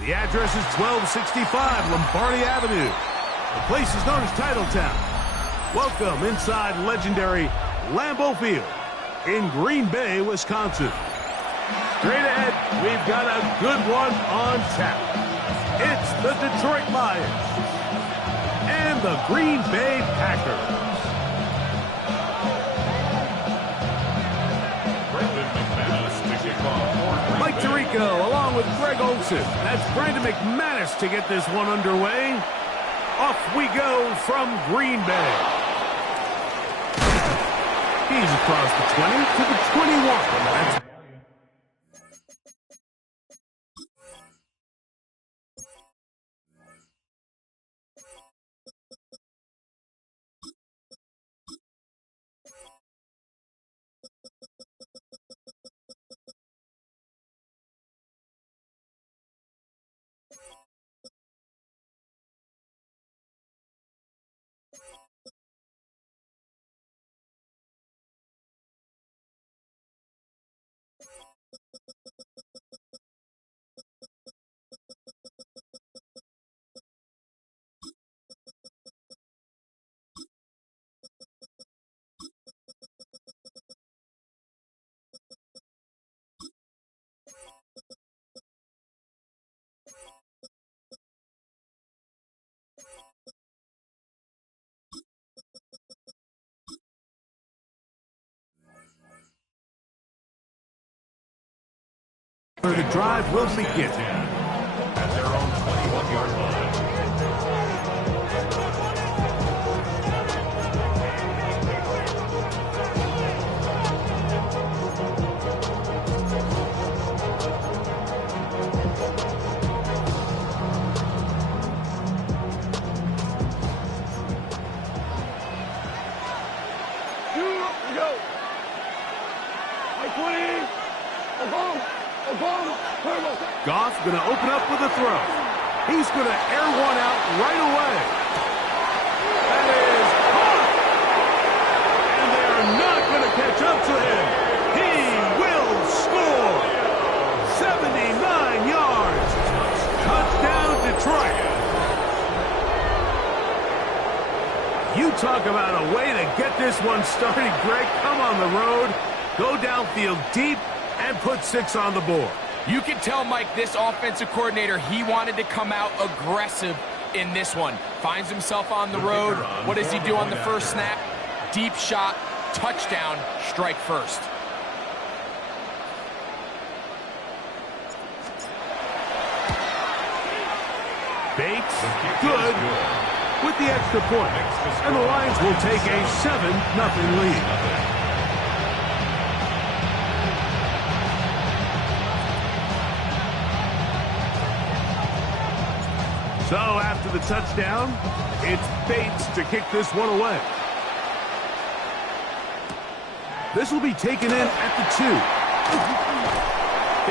The address is 1265 Lombardi Avenue. The place is known as Titletown. Welcome inside legendary Lambeau Field in Green Bay, Wisconsin. Straight ahead, we've got a good one on tap. It's the Detroit Lions and the Green Bay Packers. Mike Tirico along with Greg Olson. That's Brandon McManus to get this one underway. Off we go from Green Bay. He's across the 20 to the 21. That's the drive will begin. At their own 21-yard line. Goff going to open up with a throw. He's going to air one out right away. That is caught. And they are not going to catch up to him. He will score. 79 yards. Touchdown, Detroit. You talk about a way to get this one started, Greg. Come on the road, go downfield deep, and put 6 on the board. You can tell, Mike, this offensive coordinator, he wanted to come out aggressive in this one. Finds himself on the road. What does he do on the first snap? Deep shot, touchdown, strike first. Bates, good, with the extra point. And the Lions will take a 7-0 lead. So after the touchdown, it's Bates to kick this one away. This will be taken in at the 2.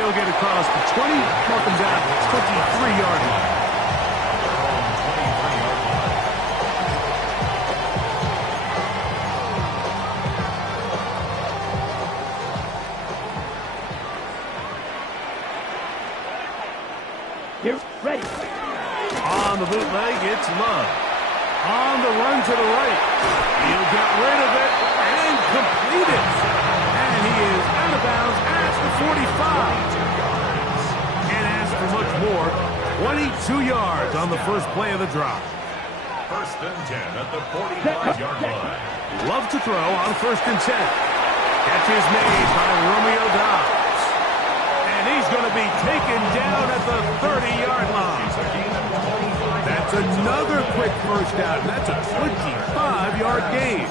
He'll get across the 20, mark him down to the 23-yard line. You're ready. On the bootleg, it's Love. On the run to the right. He'll get rid of it and complete it. And he is out of bounds at the 45. And as for much more, 22 yards on the first play of the drive. First and 10 at the 45-yard line. Love to throw on first and 10. Catch is made by Romeo Dobbs. And he's going to be taken down at the 30-yard line. That's another quick first down. That's a 25-yard gain.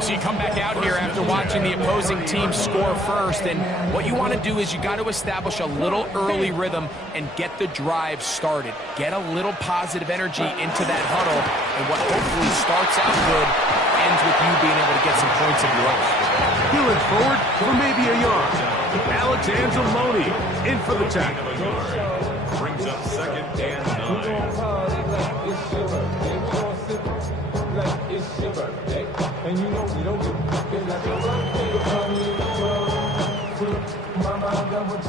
So you come back out here after watching the opposing team score first, and what you want to do is you got to establish a little early rhythm and get the drive started. Get a little positive energy into that huddle, and what hopefully starts out good ends with you being able to get some points of your own. Peeling forward for maybe a yard. Alex Anzalone in for the tackle. Brings up second and 9.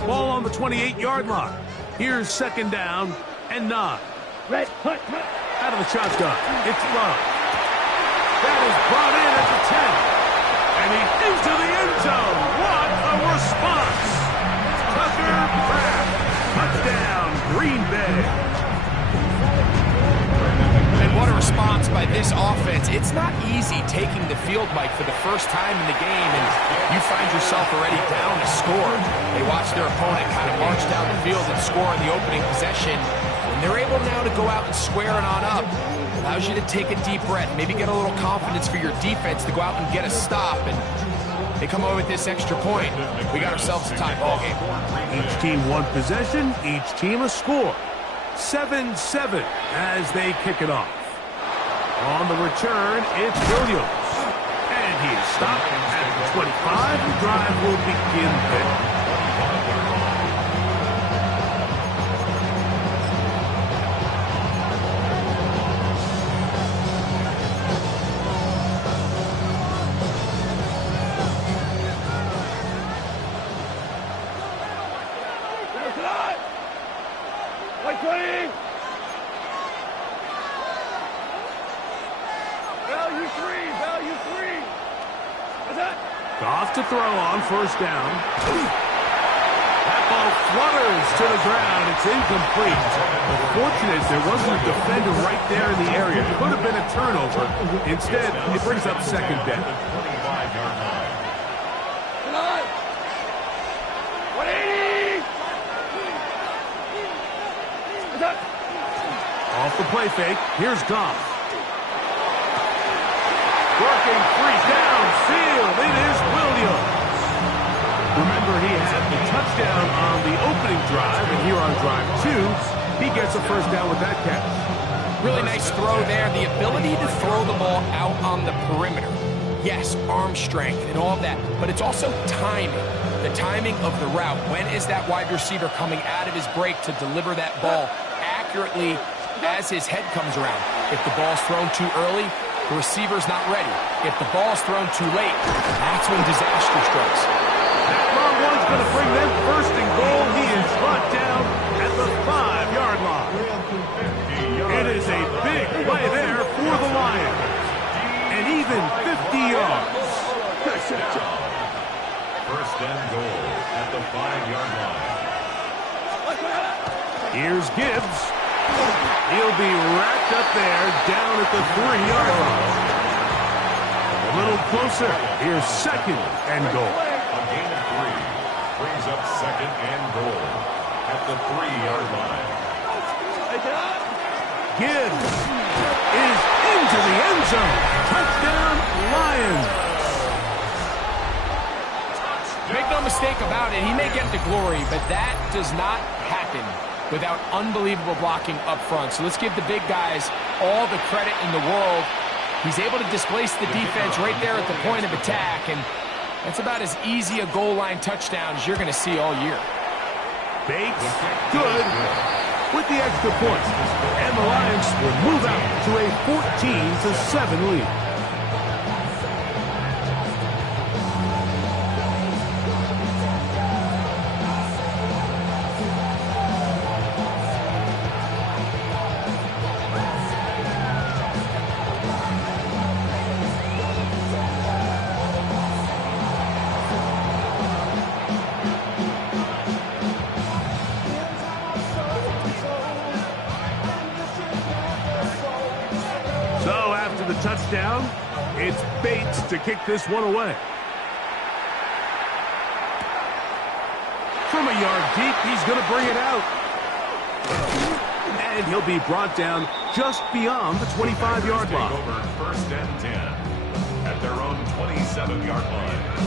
Ball on the 28-yard line. Here's second down and 9. Red, hut. Out of the shotgun, it's Love. That is brought in at the 10. And he's into the end zone. What a response. Tucker Kraft. Touchdown, Green Bay. And what a response by this offense. It's not easy taking the field, Mike, for the first time in the game, and you find yourself already down to score. They watch their opponent kind of march down the field and score in the opening possession, and they're able now to go out and square it on up. Allows you to take a deep breath, maybe get a little confidence for your defense to go out and get a stop, and they come away with this extra point. We got ourselves a tie ball game. Each team one possession, each team a score. 7-7 as they kick it off. On the return, it's Williams. And he is stopped at the 25. The drive will begin there. Off to throw on first down. That ball flutters to the ground. It's incomplete. Fortunate there wasn't a defender right there in the area. It could have been a turnover. Instead, it brings up second down. Off the play fake. Here's Goff. Working free downfield. It is Williams. Remember, he had the touchdown on the opening drive, and here on drive 2, he gets a first down with that catch. Really nice throw there. The ability to throw the ball out on the perimeter. Yes, arm strength and all of that, but it's also timing. The timing of the route. When is that wide receiver coming out of his break to deliver that ball accurately as his head comes around? If the ball's thrown too early, the receiver's not ready. If the ball's thrown too late, that's when disaster strikes. That long one's going to bring them first and goal. He is brought down at the 5-yard line. It is a big play there for the Lions. And even 50 yards. First and goal at the 5-yard line. Here's Gibbs. He'll be racked up there down at the 3-yard line. A little closer. Here's second and goal. A gain of 3 brings up second and goal at the 3-yard line. Gibbs is into the end zone. Touchdown, Lions. Make no mistake about it, he may get the glory, but that does not happen without unbelievable blocking up front. So let's give the big guys all the credit in the world. He's able to displace the defense right there at the point of attack, and that's about as easy a goal line touchdown as you're going to see all year. Bates, good, with the extra point. And the Lions will move out to a 14-7 lead. Touchdown. It's Bates to kick this one away. From a yard deep, he's going to bring it out. And he'll be brought down just beyond the 25-yard line. Over first and 10 at their own 27-yard line.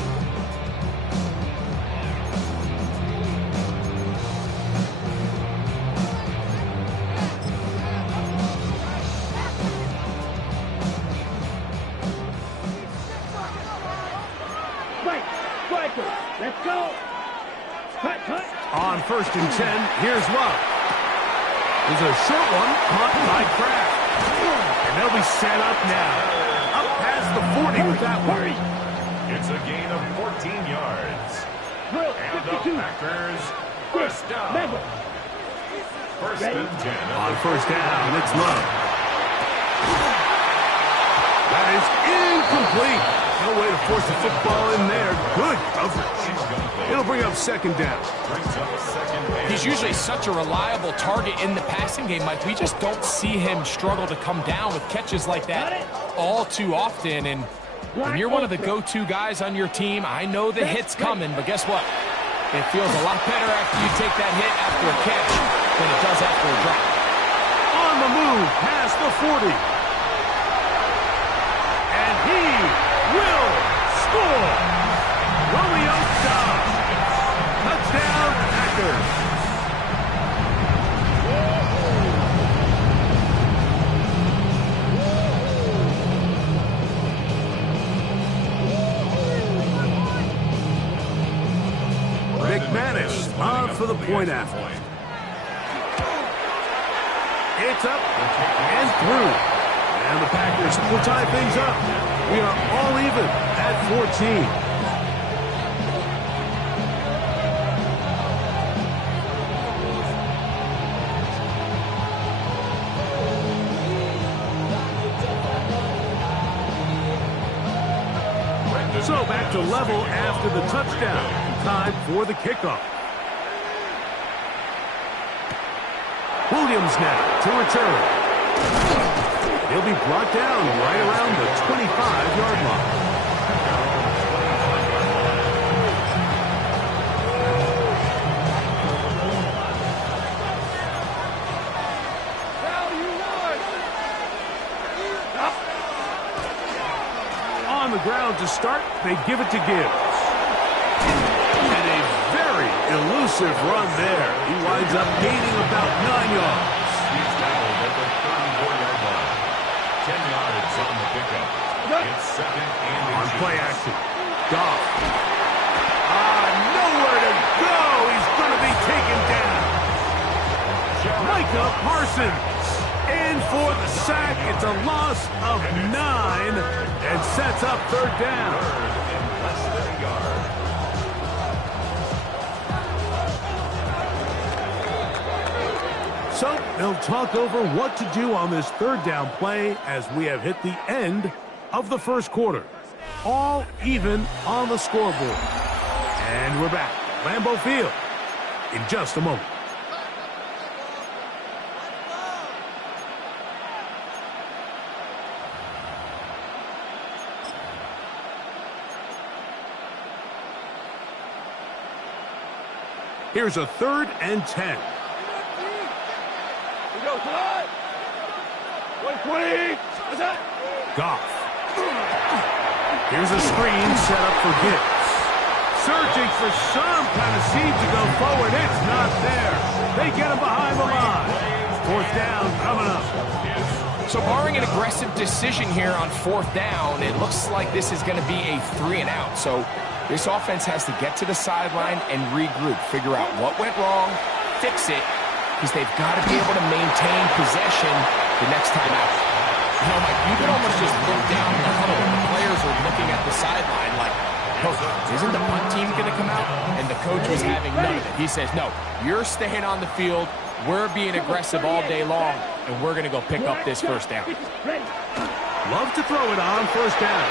Let's go. Cut. On first and 10, here's Love. There's a short one caught by Kraft. And they'll be set up now. Up past the 40 with that one. It's a gain of 14 yards. Drill, And 52. the Packers first down. First and 10. On first down, it's Love. That is incomplete. No way to force the football in there. Good coverage. It'll bring up second down. He's usually such a reliable target in the passing game, Mike. We just don't see him struggle to come down with catches like that all too often. And when you're one of the go-to guys on your team, I know the hit's coming, but guess what? It feels a lot better after you take that hit after a catch than it does after a drop. On the move, past the 40. And he will score. Romeo Dobbs. Touchdown, Packers. McManus on for the point after. It's up and through. And the Packers will tie things up. We are all even at 14. So back to level after the touchdown. Time for the kickoff. Williams now to return. He'll be brought down right around the 25-yard line. On the ground to start, they give it to Gibbs. And a very elusive run there. He winds up gaining about 9 yards. He's tackled at the 34-yard line. 10 yards on the pickup. It's second and On inches. play action. Goff. Nowhere to go. He's going to be taken down. Micah Parsons in for the sack. It's a loss of 9 and sets up third down. Third and less than a yard. So they'll talk over what to do on this third down play as we have hit the end of the first quarter. All even on the scoreboard. And we're back at Lambeau Field in just a moment. Here's a 3rd and 10. Goff. Here's a screen set up for Gibbs. Searching for some kind of seed to go forward. It's not there. They get him behind the line. 4th down coming up. So barring an aggressive decision here on 4th down, it looks like this is going to be a 3 and out. So this offense has to get to the sideline and regroup, figure out what went wrong, fix it, because they've got to be able to maintain possession the next time out. You know, Mike, you can almost just look down in the huddle and the players are looking at the sideline like, Coach, isn't the punt team going to come out? And the coach was having none of it. He says, no, you're staying on the field. We're being aggressive all day long, and we're going to go pick up this 1st down. Love to throw it on 1st down.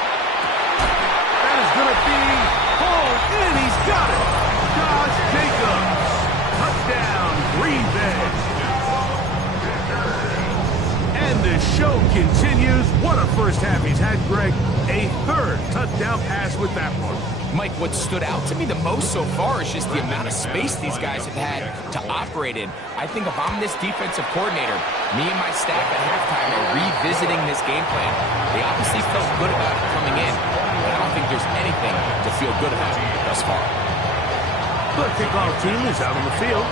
That is going to be pulled in. He's got it. Josh Jacobs. Touchdown, Green Bay. And the show continues. What a first half he's had, Greg. A 3rd touchdown pass with that one. Mike, what stood out to me the most so far is just the amount of space these guys have had to operate in. I think if I'm this defensive coordinator, me and my staff at halftime are revisiting this game plan. They obviously felt good about it coming in, but I don't think there's anything to feel good about thus far. The kickoff team is out on the field,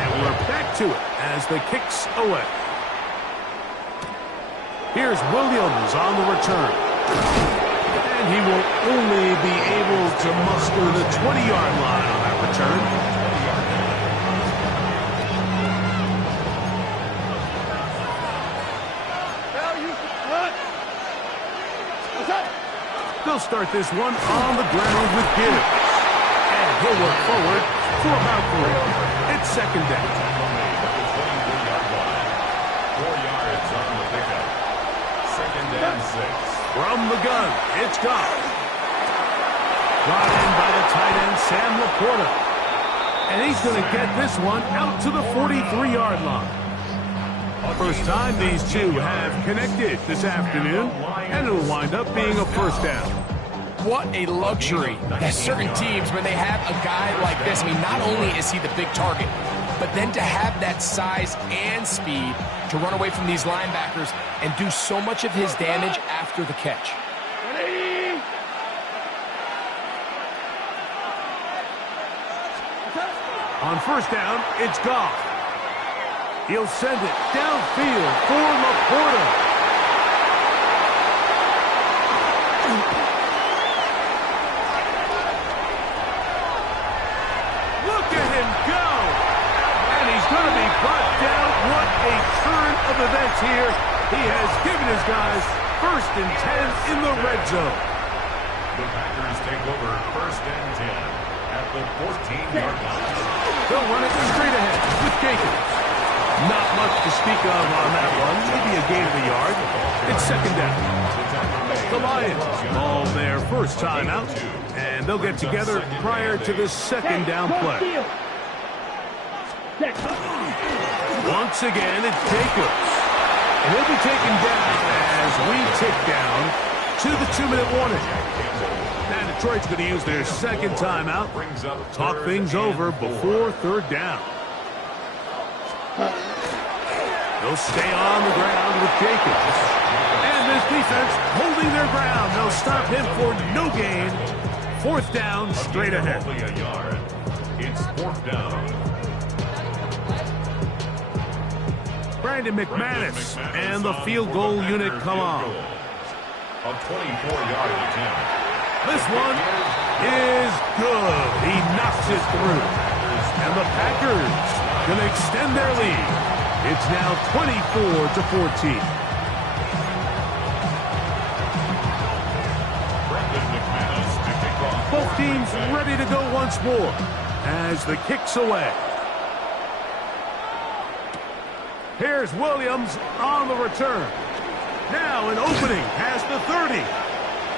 and we're back to it as the kicks away. Here's Williams on the return. And he will only be able to muster the 20-yard line on that return. They'll start this one on the ground with Gibbs. And he'll work forward for about 3. It's 2nd down. From the gun, it's Goff. Brought in by the tight end, Sam Laporta. And he's going to get this one out to the 43-yard line. First time these two have connected this afternoon, and it'll wind up being a first down. What a luxury. There's certain teams, when they have a guy like this, I mean, not only is he the big target, but then to have that size and speed to run away from these linebackers and do so much of his damage after the catch. On first down, it's Goff. He'll send it downfield for Laporta. Look at him go! And he's going to be brought down. What a turn of events here. He has given his guys 1st and 10 in the red zone. The Packers take over 1st and 10 at the 14-yard line. They'll run it straight ahead with Jacobs. Not much to speak of on that one. Maybe a gain of a yard. It's 2nd down. The Lions call their first time out, and they'll get together prior to the 2nd down play. Once again, it's Jacobs. And he'll be taken down as we tick down to the 2-minute warning. And Detroit's going to use their 2nd timeout. Talk things over before 3rd down. They'll stay on the ground with Jacobs. And this defense holding their ground. They'll stop him for no gain. 4th down, straight ahead. It's 4th down. Brandon McManus and the field goal unit come on. A 24-yard attempt. This one is good. He knocks it through. And the Packers going to extend their lead. It's now 24-14. Both teams ready to go once more as the kick's away. Here's Williams on the return. Now an opening past the 30.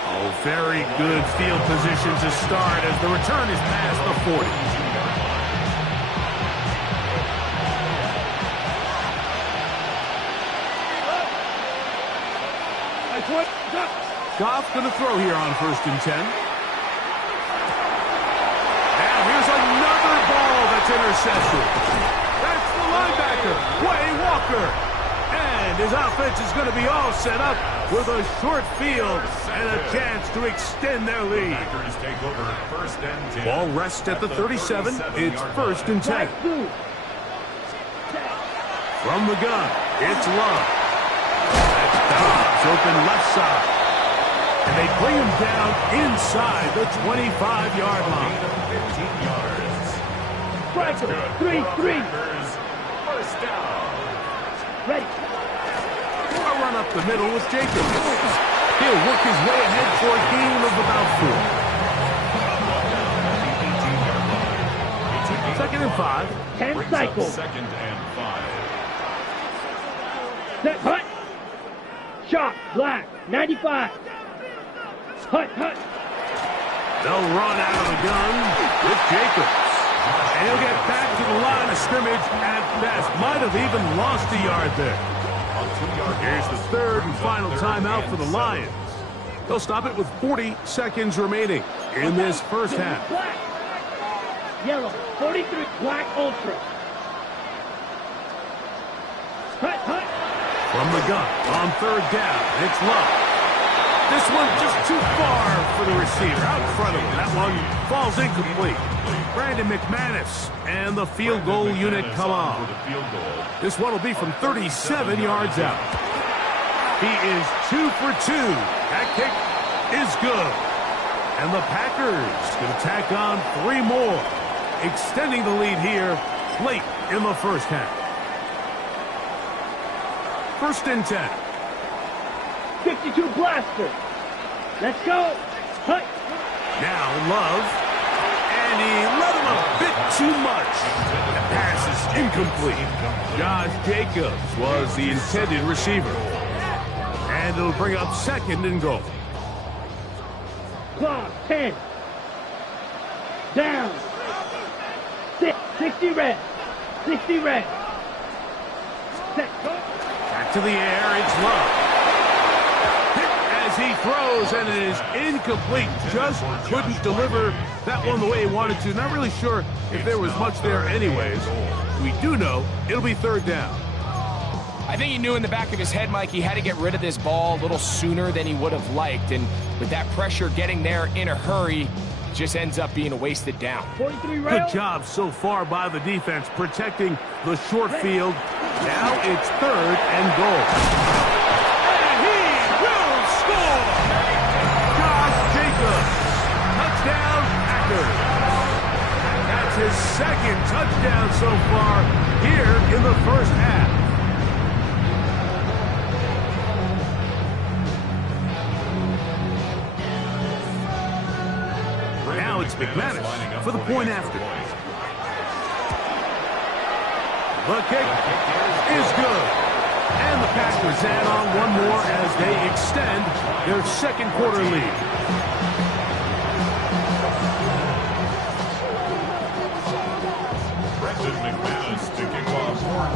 Oh, very good field position to start as the return is past the 40. Goff going to throw here on 1st and 10. Now here's another ball that's intercepted. That's the linebacker, Quay Walker. And his offense is going to be all set up with a short field and a chance to extend their lead. Packers take over 1st and 10. Ball rests at the 37. It's 1st and 10. From the gun, it's Love. That's Dobbs open left side. And they bring him down inside the 25-yard line. 15 yards. Striker, 3-3. First down. Ready. A run up the middle with Jacobs. He'll work his way ahead for a gain of about 4. 2nd and 5. 10 cycles. 2nd and 5. Set, hut. Shot, black, 95. Hut, hut. They'll run out of the gun with Jacobs. And he'll get back to the line of scrimmage at best. Might have even lost a yard there. Here's the 3rd and final timeout for the Lions. They'll stop it with 40 seconds remaining in this first half. Black. Yellow, 43, black ultra. Hut, hut. From the gun on 3rd down, it's Love. This one just too far for the receiver. Out in front of him. That one falls incomplete. Brandon McManus and the field goal unit come on. This one will be from 37 yards out. He is 2 for 2. That kick is good. And the Packers going to tack on 3 more, extending the lead here late in the first half. 1st and 10. 52 blaster. Let's go. Hut. Now Love. And he let him a bit too much. The pass is incomplete. Josh Jacobs was the intended receiver. And it'll bring up 2nd and goal. Clock, 10. Down. 60 red. 60 red. Set, go. Back to the air, it's Love. Hit as he throws, and it is incomplete. Just couldn't deliver that one the way he wanted to. Not really sure if there was much there anyways. We do know it'll be 3rd down. I think he knew in the back of his head, Mike, he had to get rid of this ball a little sooner than he would have liked. And with that pressure getting there in a hurry, just ends up being a wasted down. 43 rail. Good job so far by the defense protecting the short field. Now it's 3rd and goal. And he will score! Josh Jacobs. Touchdown, Packers. That's his 2nd touchdown so far here in the first half. Now it's McManus for the point after. The kick is good. And the Packers add on one more as they extend their 2nd quarter lead.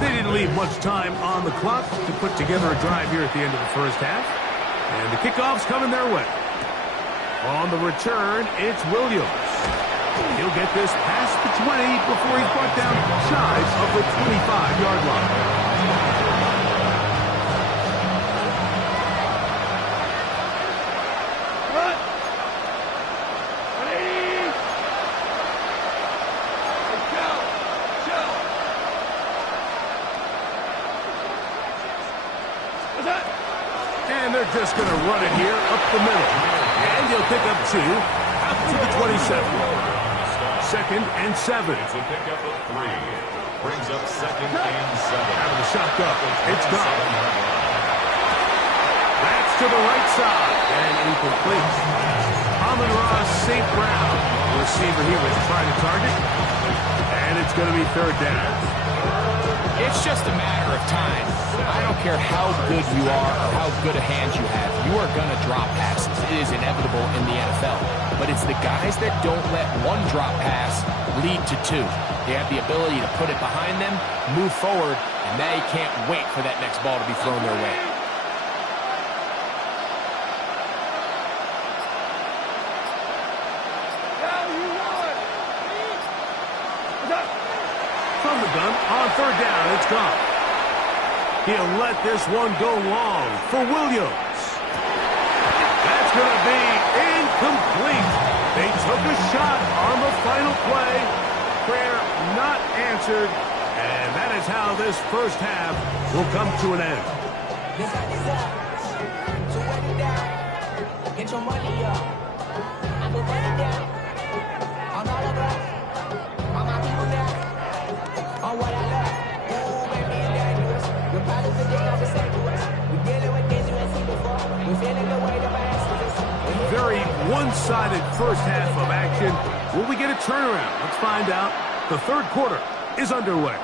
They didn't leave much time on the clock to put together a drive here at the end of the first half. And the kickoff's coming their way. On the return, it's Williams. He'll get this past the 20 before he's brought down shy of the 25-yard line. Cut. 180. Show. What's that? And they're just going to run it here up the middle. And he'll pick up 2 out to the 27. 2nd and 7. It's a pickup of 3. Brings up 2nd and 7. Out of the shotgun. It's gone. That's to the right side. And incomplete. Amon-Ra St. Brown, the receiver here, was trying to target. And it's going to be 3rd down. It's just a matter of time. I don't care how good you are or how good a hand you have. You are going to drop passes. It is inevitable in the NFL. But it's the guys that don't let one drop pass lead to 2. They have the ability to put it behind them, move forward, and they can't wait for that next ball to be thrown their way. From the gun, on 3rd down, it's gone. He'll let this one go long for Williams. That's going to be incomplete. They took a shot on the final play. Prayer not answered. And that is how this first half will come to an end. Get your money up. I put money down. On all of us. On my people now. On what I love. Ooh, baby, it's dangerous. Your problems are just not the same to us. We're dealing with things you ain't seen before. We're feeling the weight of our answers. Very one-sided first half of action. Will we get a turnaround? Let's find out. The 3rd quarter is underway.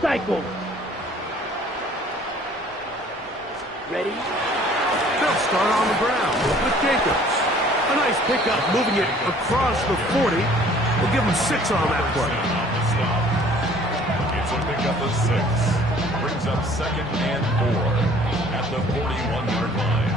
Cycle. Ready? They'll start on the ground with Jacobs. A nice pickup, moving it across the 40. We'll give him 6 on that play. It's a a pickup of 6. Brings up 2nd and 4 at the 41-yard line.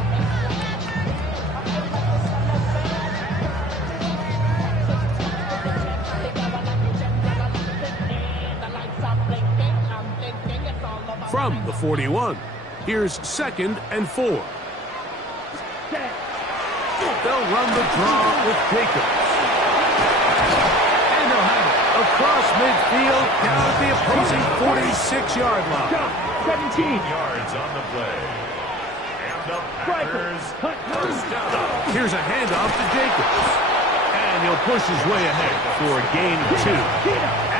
From the 41, here's 2nd and 4. They'll run the draw with Jacobs. And they'll have it across midfield down at the opposing 46-yard line. 17 yards on the play. And the Packers first down. Here's a handoff to Jacobs. And he'll push his way ahead for a gain of 2.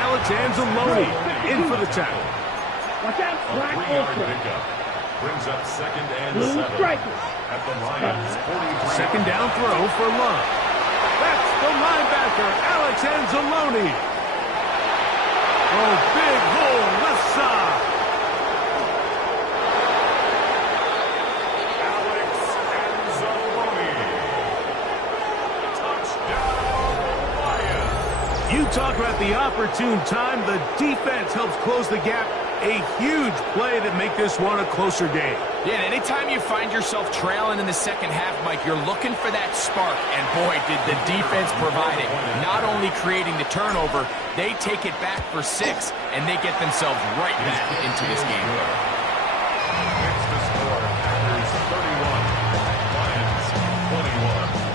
Alex Anzalone in for the tackle. Watch out, A Black 3-yard Wolfe. pickup. Brings up 2nd and Blue 7 strikers. at the Lions' 43. Second down throw for Love. That's the linebacker, Alex Anzalone. Oh, big hole left side. Alex Anzalone. Touchdown, Lions. You talk about the opportune time. The defense helps close the gap. A huge play that make this one a closer game. Yeah, and anytime you find yourself trailing in the second half, Mike, you're looking for that spark. And boy, did the defense provide it. Not only creating the turnover, they take it back for 6, and they get themselves right back into this game. Fix the score. Packers 31. Lions 21.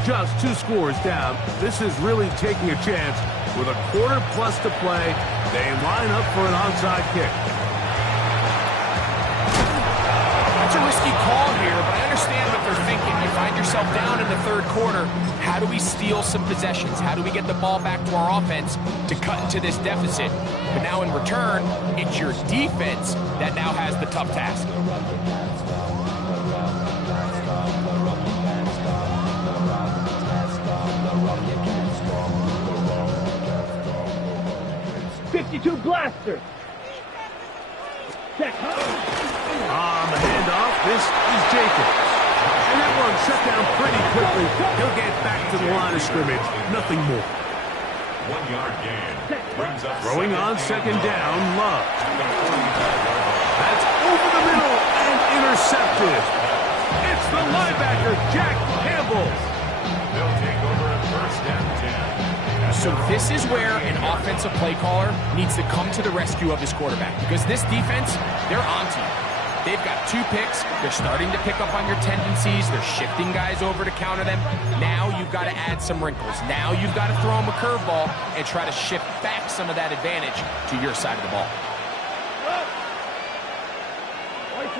Just 2 scores down. This is really taking a chance. With a quarter plus to play, they line up for an onside kick. That's a risky call here, but I understand what they're thinking. You find yourself down in the 3rd quarter. How do we steal some possessions? How do we get the ball back to our offense to cut into this deficit? But now in return, it's your defense that now has the tough task. 52 blasters. Check. On the handoff, this is Jacobs. And that one shut down pretty quickly. He'll get back to the line of scrimmage. Nothing more. 1-yard gain. Brings up Throwing on 2nd down, Love. at the 45-yard line. That's over the middle and intercepted. It's the linebacker, Jack Campbell. They'll take over at 1st and 10. So this is where an offensive play caller needs to come to the rescue of his quarterback, because this defense, they're on to you. They've got 2 picks. They're starting to pick up on your tendencies. They're shifting guys over to counter them. Now you've got to add some wrinkles. Now you've got to throw them a curveball and try to shift back some of that advantage to your side of the ball.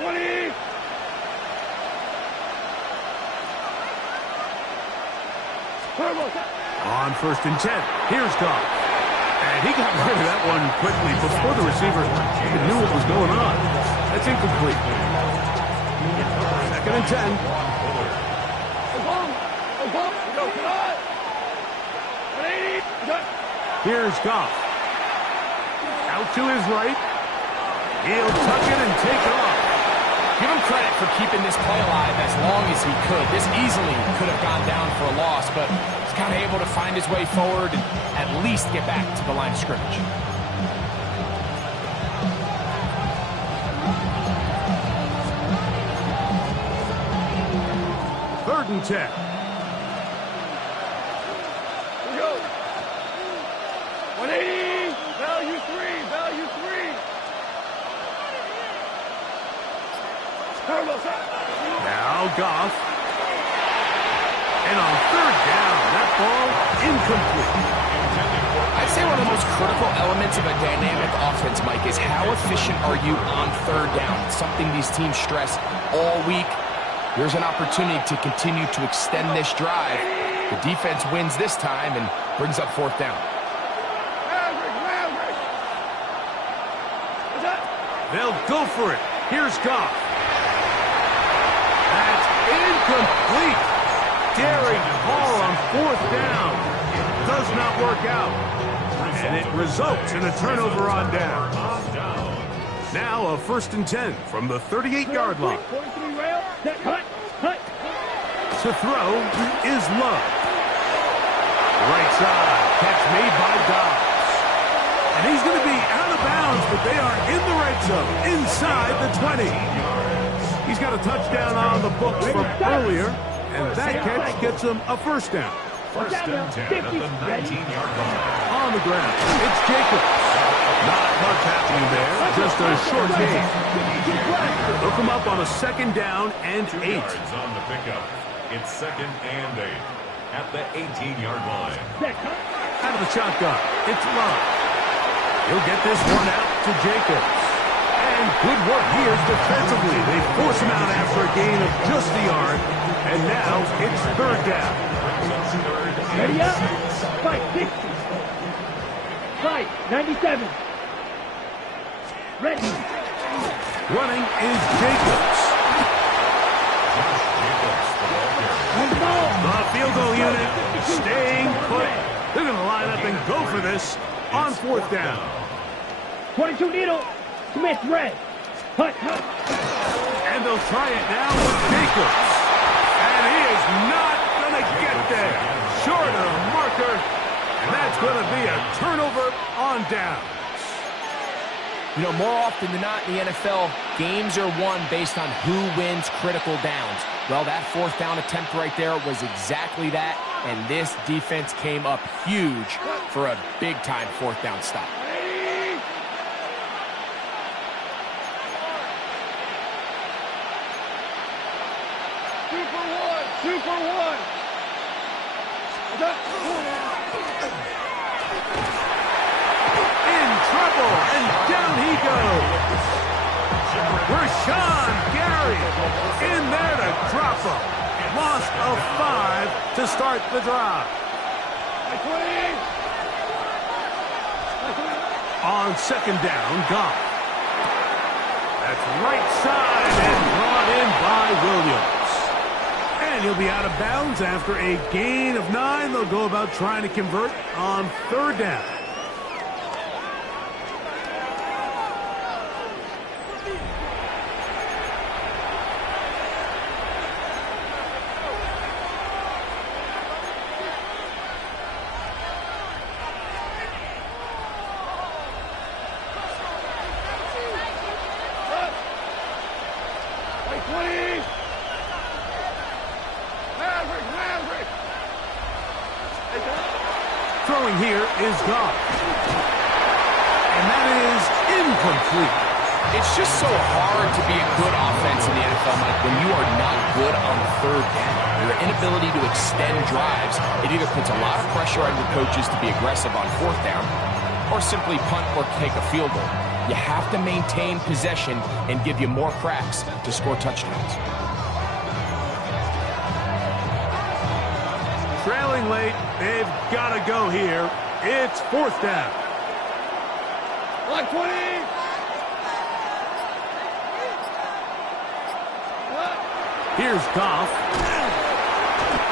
20. On 1st and 10, here's Goff. And he got rid of that one quickly before the receiver even knew what was going on. That's incomplete. 2nd and 10. Here's Goff. Out to his right. He'll tuck it and take off. Give him credit for keeping this play alive as long as he could. This easily could have gone down for a loss, but he's kind of able to find his way forward and at least get back to the line of scrimmage. Third and 10. Here we go. 180. Value 3. Value 3. Now Goff. And on 3rd down, that ball incomplete. I'd say one of the most critical elements of a dynamic offense, Mike, is how efficient are you on 3rd down? It's something these teams stress all week. Here's an opportunity to continue to extend this drive. The defense wins this time and brings up 4th down. They'll go for it. Here's Goff. That's incomplete. Daring ball on 4th down. Does not work out. And it results in a turnover on down. Now a 1st and 10 from the 38-yard line. To throw is Love. Right side, catch made by Dobbs. And he's going to be out of bounds, but they are in the red zone, inside the 20. He's got a touchdown on the books from earlier, and that catch gets him a first down. First and 10 at the 19-yard line. On the ground, it's Jacobs. Not much happening there, just a short gain. They'll come up on a second down and 8. 2 yards on the pickup. It's second and 8 at the 18-yard line. Out of the shotgun, it's Love. He'll get this one out to Jacobs. And good work here defensively. They force him out after a gain of just a yard. And now it's third down. Ready up. Fight, 60. Fight, 97. Ready. Running is Jacobs. The field goal unit staying put. They're going to line up and go for this on fourth down. 22 needle. Smith red. Hut. And they'll try it now with Jacobs. And he is not going to get there. Short of marker. And that's going to be a turnover on down. You know, more often than not in the NFL, games are won based on who wins critical downs. Well, that fourth down attempt right there was exactly that, and this defense came up huge for a big-time fourth down stop. Two for one. In trouble, and down he goes. Rashawn Gary in there to drop him. Loss of 5 to start the drive. On second down, Goff. That's right side and brought in by Williams. And he'll be out of bounds after a gain of 9. They'll go about trying to convert on third down. Throwing here is Goff. And that is incomplete. It's just so hard to be a good offense in the NFL, Mike, when you are not good on third down. Your inability to extend drives, it either puts a lot of pressure on your coaches to be aggressive on fourth down or simply punt or take a field goal. You have to maintain possession and give you more cracks to score touchdowns. Trailing late, they've got to go here. It's fourth down. 120. Here's Goff.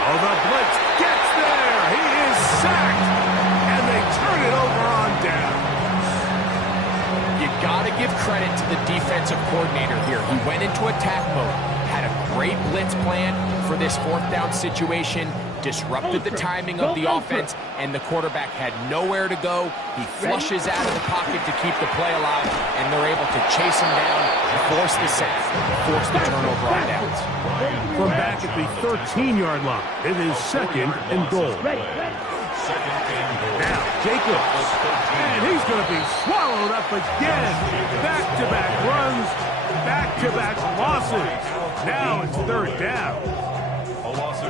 Oh, the blitz gets there. He is sacked. And they turn it over on down. You got to give credit to the defensive coordinator here. He went into attack mode, had a great blitz plan for this fourth down situation, disrupted the timing of the offense, and the quarterback had nowhere to go. He flushes out of the pocket to keep the play alive, and they're able to chase him down, force the sack, force the turnover on downs. From back at the 13-yard line, it is second and goal. Now, Jacobs, and he's going to be swallowed up again. Back-to-back runs, back-to-back losses. Now it's third down.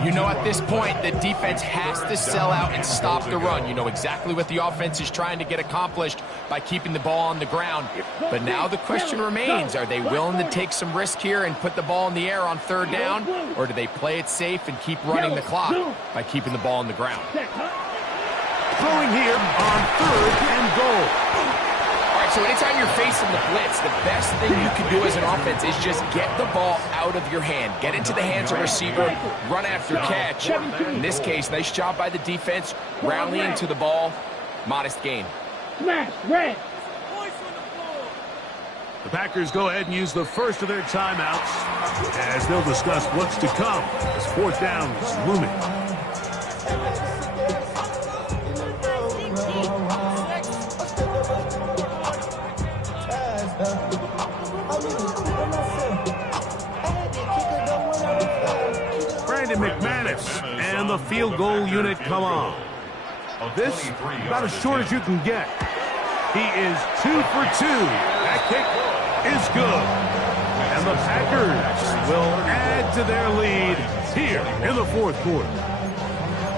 You know, at this point, the defense has to sell out and stop the run. You know exactly what the offense is trying to get accomplished by keeping the ball on the ground. But now the question remains, are they willing to take some risk here and put the ball in the air on third down? Or do they play it safe and keep running the clock by keeping the ball on the ground? Throwing here on third and goal. All right, so anytime you're facing the blitz, the best thing you can do as an offense is just get the ball out of your hand. Get into the hands of receiver, run after catch. In this case, nice job by the defense, rallying to the ball. Modest gain. Smash, red. The Packers go ahead and use the first of their timeouts as they'll discuss what's to come as fourth down is looming. McManus and the field goal unit come on. This about as short as you can get. He is 2 for 2. That kick is good. And the Packers will add to their lead here in the fourth quarter.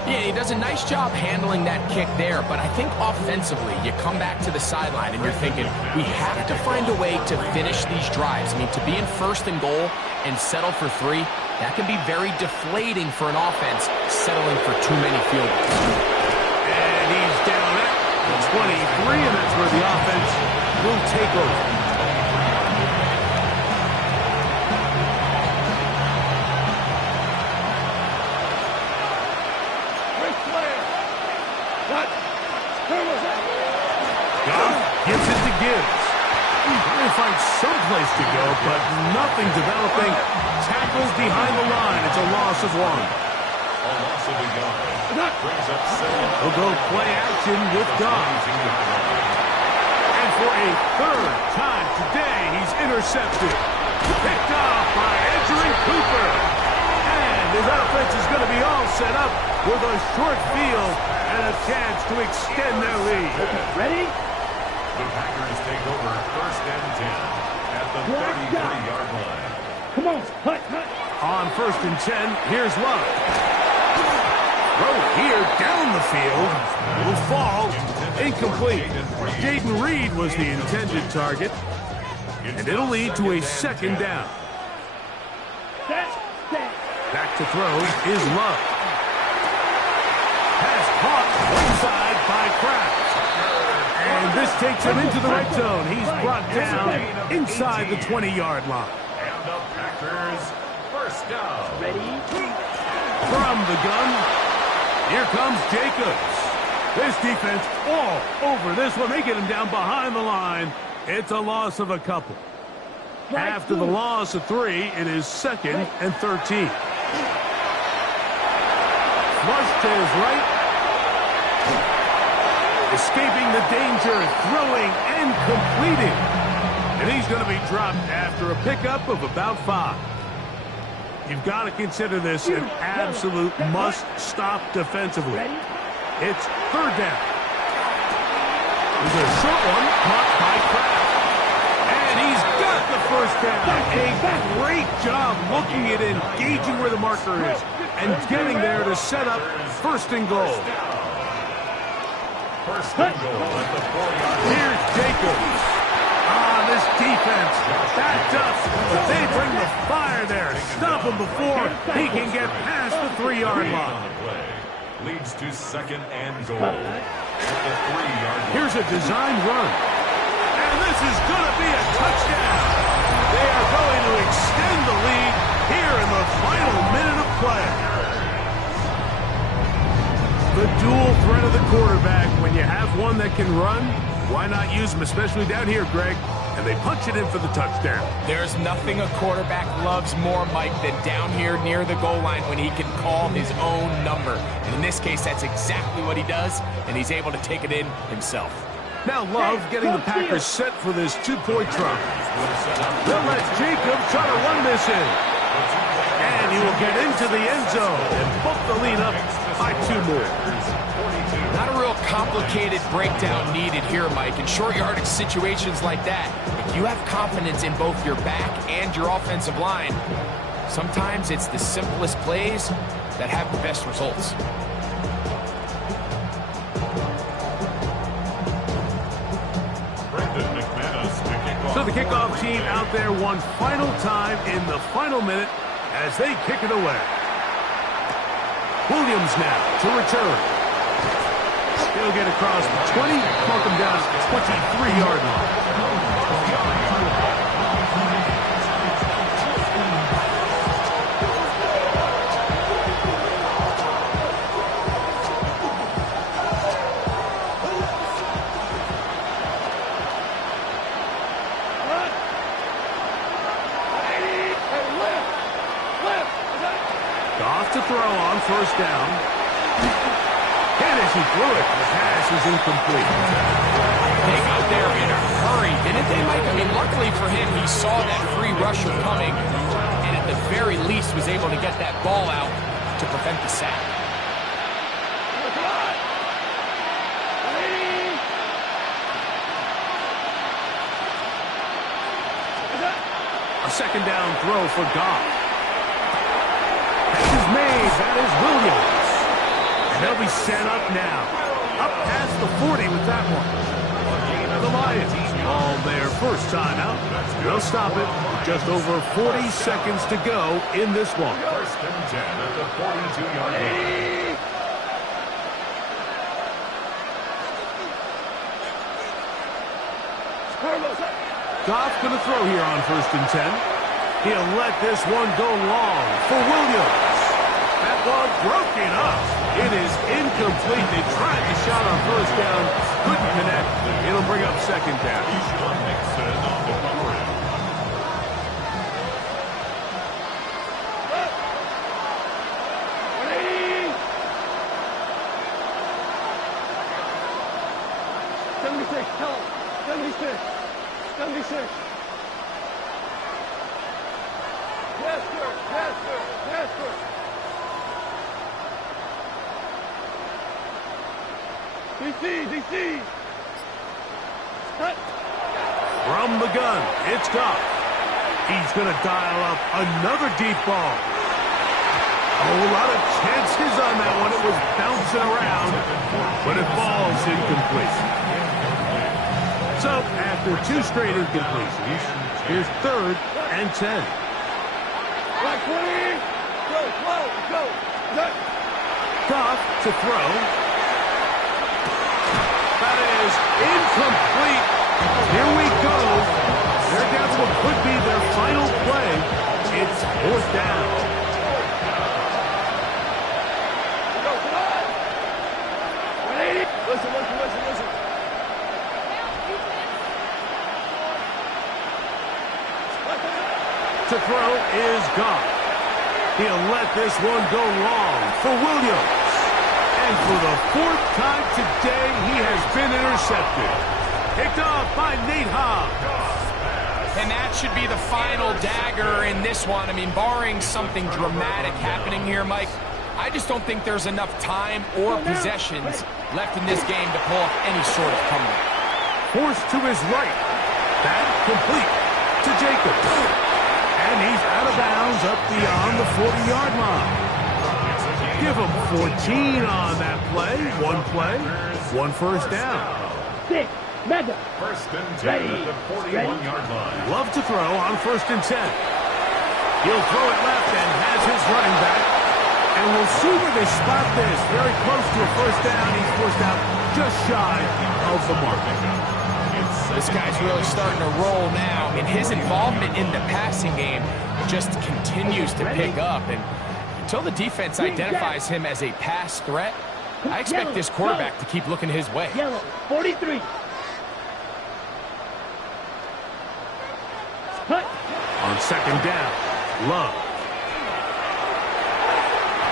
Yeah, he does a nice job handling that kick there, but I think offensively, you come back to the sideline and you're thinking, we have to find a way to finish these drives. I mean, to be in first and goal and settle for 3, that can be very deflating for an offense settling for too many field goals. And he's down at the 23, and that's where the offense will take over. Goff gives it to Gibbs. Trying to find some place to go, but nothing developing. Tackles behind the line. It's a loss of 1. A loss of a yard. Brings up 7. He'll go play action with Goff. And for a third time today, he's intercepted. Picked off by Edgerrin Cooper. And his offense is going to be all set up with a short field and a chance to extend their lead. Ready? The Packers take over first and 10 at the 33-yard line. Come on, hut. On first and 10, here's Love. Throw here down the field. Will fall. Incomplete. Jaden Reed was the intended target. And it'll lead to a second down. Back to throw is Love. Pass caught one side by Kraft. And this takes him into the red zone. He's brought down inside the 20-yard line. And the Packers first down. Ready? From the gun, here comes Jacobs. This defense all over this one. They get him down behind the line. It's a loss of a couple. After the loss of 3, it is 2nd and 13. Flush to his right. Escaping the danger, throwing and completing. And he's going to be dropped after a pickup of about 5. You've got to consider this an absolute must-stop defensively. It's third down. There's a short one caught by Kraft. And he's got the first down. A great job looking at engaging where the marker is and getting there to set up first and goal. First and goal at the 4-yard line. Here's Jacobs. This defense backed up, but they bring the fire there. Stop him before he can get past the 3-yard line. On the play. Leads to second and goal at the 3-yard line. Here's a design run. And this is going to be a touchdown. They are going to extend the lead here in the final minute of play. The dual threat of the quarterback. When you have one that can run, why not use him, especially down here, Greg? And they punch it in for the touchdown. There's nothing a quarterback loves more, Mike, than down here near the goal line when he can call his own number. And in this case, that's exactly what he does, and he's able to take it in himself. Now Love getting the Packers set for this 2-point try. They'll let Jacobs try to run this in. And he will get into the end zone and book the lead up by 2 more. Not a real complicated breakdown needed here, Mike. In short yardage situations like that, if you have confidence in both your back and your offensive line, sometimes it's the simplest plays that have the best results. So the kickoff team out there one final time in the final minute as they kick it away. Williams now to return. He'll get across the 20, mark him down at the 23-yard line. Goff to throw on first down. And as he threw it, the pass is incomplete. They got there in a hurry, didn't they, Mike? I mean, luckily for him, he saw that free rusher coming, and at the very least was able to get that ball out to prevent the sack. A second down throw for Goff. Pass is made. That is Williams. And they'll be set up now. Up past the 40 with that one. The Lions all their first time out. They'll stop it with just over 40 seconds to go in this one. First and 10 at the 42-yard line. Goff going to throw here on first and 10. He'll let this one go long for Williams. That ball broken up. It is incomplete. They tried the shot on first down. Couldn't connect. It'll bring up second down. Sean Nixon on the coverage. DC. From the gun, it's Goff. He's going to dial up another deep ball. A whole lot of chances on that one. It was bouncing around, but it falls incomplete. So, after two straight incompletions, here's third and 10. Go. Goff to throw. That is incomplete. Here we go. They're down to what could be their final play. It's fourth down. Listen. To throw is Goff. He'll let this one go long for Williams. And for the fourth time today, he has been intercepted. Picked off by Nate Hobbs. And that should be the final dagger in this one. I mean, barring something dramatic happening here, Mike, I just don't think there's enough time or possessions left in this game to pull off any sort of comeback. Forced to his right. That complete to Jacobs. And he's out of bounds up beyond the 40-yard line. Give him 14 on that play. One first down. 6, mega. First and 10 at the 41-yard line. Love to throw on first and 10. He'll throw it left and has his running back. And we'll see where they spot this. Very close to a first down. He's forced out just shy of the mark. This guy's really starting to roll now, and his involvement in the passing game just continues to pick up. And until the defense identifies him as a pass threat, I expect this quarterback to keep looking his way. Yellow, 43. On second down, Love.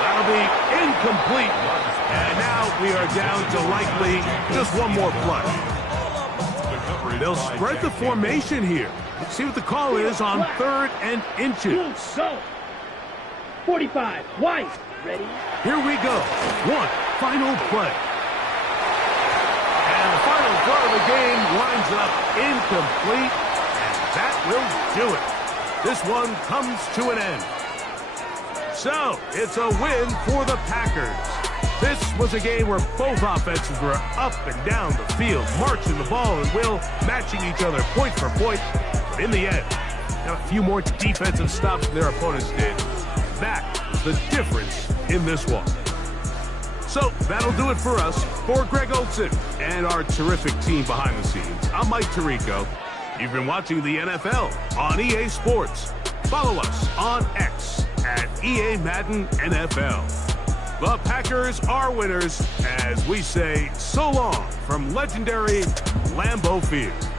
That'll be incomplete. And now we are down to likely just one more play. They'll spread the formation here. Let's see what the call is on third and inches. Go. 45, wide. Ready? Here we go. One final play. And the final throw of the game winds up incomplete. And that will do it. This one comes to an end. So, it's a win for the Packers. This was a game where both offenses were up and down the field, marching the ball and will, matching each other point for point. But in the end, got a few more defensive stops than their opponents did. That was the difference in this one. So, that'll do it for us. For Greg Olson and our terrific team behind the scenes, I'm Mike Tirico. You've been watching the NFL on EA Sports. Follow us on X at EA Madden NFL. The Packers are winners as we say so long from legendary Lambeau Field.